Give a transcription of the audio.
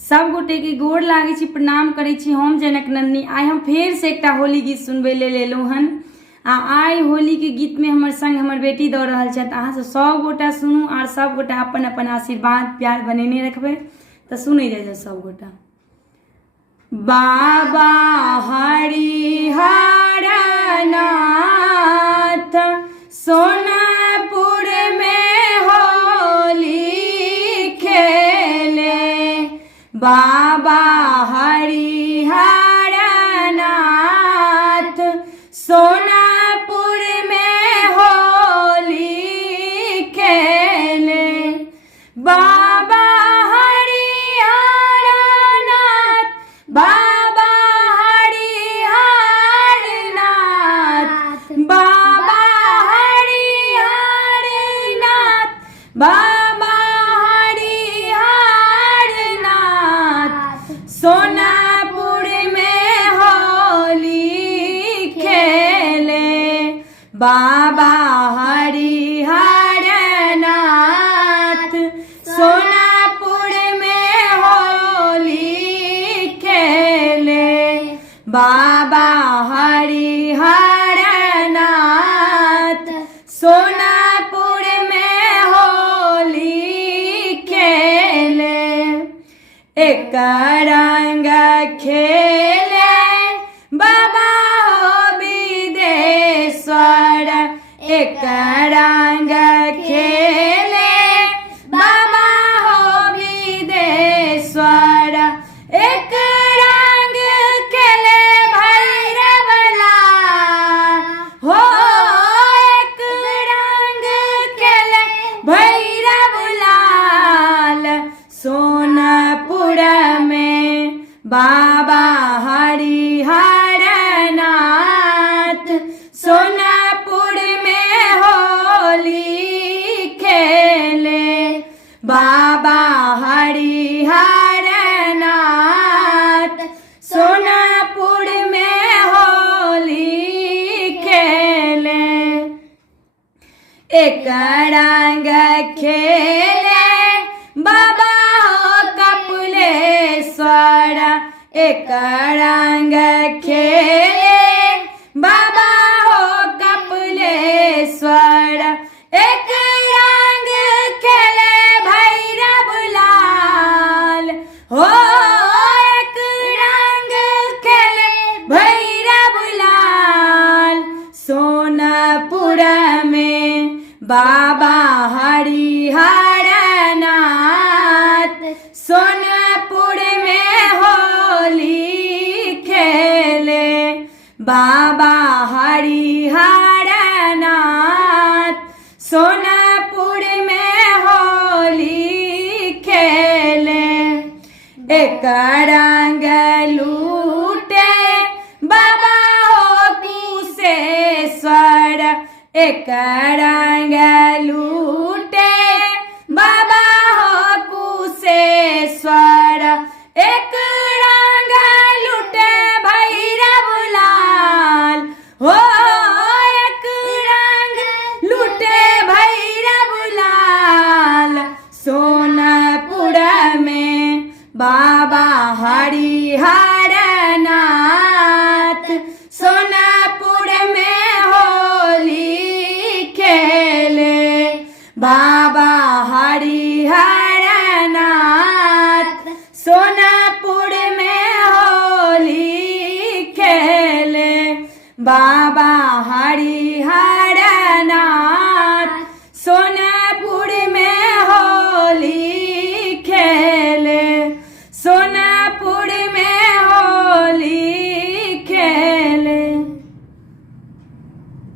सब गोटे के गोर लागे छी, प्रणाम करे छी। हम जनक नंदिनी आइ हम फेर से एक होली गीत सुनबे लेलहुँ हन। आइ होली के गीत में हमर संग हमर बेटी दऽ रहल छथि। अहाँ सब गोटा सुनू और सब गोटा अपन अपन आशीर्वाद प्यार बनेने रखबै। तो सुनै जाइए सब गोटा। बाबा हरिहर नाथ सोनापुर में होली खेले, बाबा हरिहर नाथ सोनापुर में होली खेले, बाबा हरिहर नाथ, बाबा हरिहर नाथ, बाबा हरिहर नाथ, बाबा हरिहर नाथ सोनापुर में होली खेले, बाबा हरिहर नाथ सोनापुर में होली खेले, बाबा हरिहर नाथ सोनापुर में होली खेले। एक रंग खेले बाबा हो विदेश्वर, एक रंग खेले बाबा हो विदेश्वर, एक रंग खेले भैरव लाल हो, एक रंग खेले भैरव लाल सोनापुर में, बाबा हरिहर नाथ सोनापुर में होली खेले, बाबा हरिहर नाथ सोनापुर में होली खेले। एक रंग खेले बाबा हो कपिलेश्वर, एक रंग खेले बाबा हो कपिलेश्वर, एक रंग खेले भैरव लाल हो, एक रंग खेले भैरव लाल सोनापुर में, बाबा हरिहर नाथ सोनापुर में होली खेले, बाबा हरिहर नाथ सोनापुर में होली खेले। एक रंग लूटे बाबा हो कुशेश्वर, एक रंग लूटे बाबा हो कुशेश्वर, एक रंग लूटे भैरव लाल हो, एक रंग लूटे भैरव लाल सोनापुर में, बाबा हरिहर नाथ सोनापुर में होली खेले, बाबा हरिहर नाथ सोनापुर में होली खेले, बाबा हरिहर नाथ सोनापुर में होली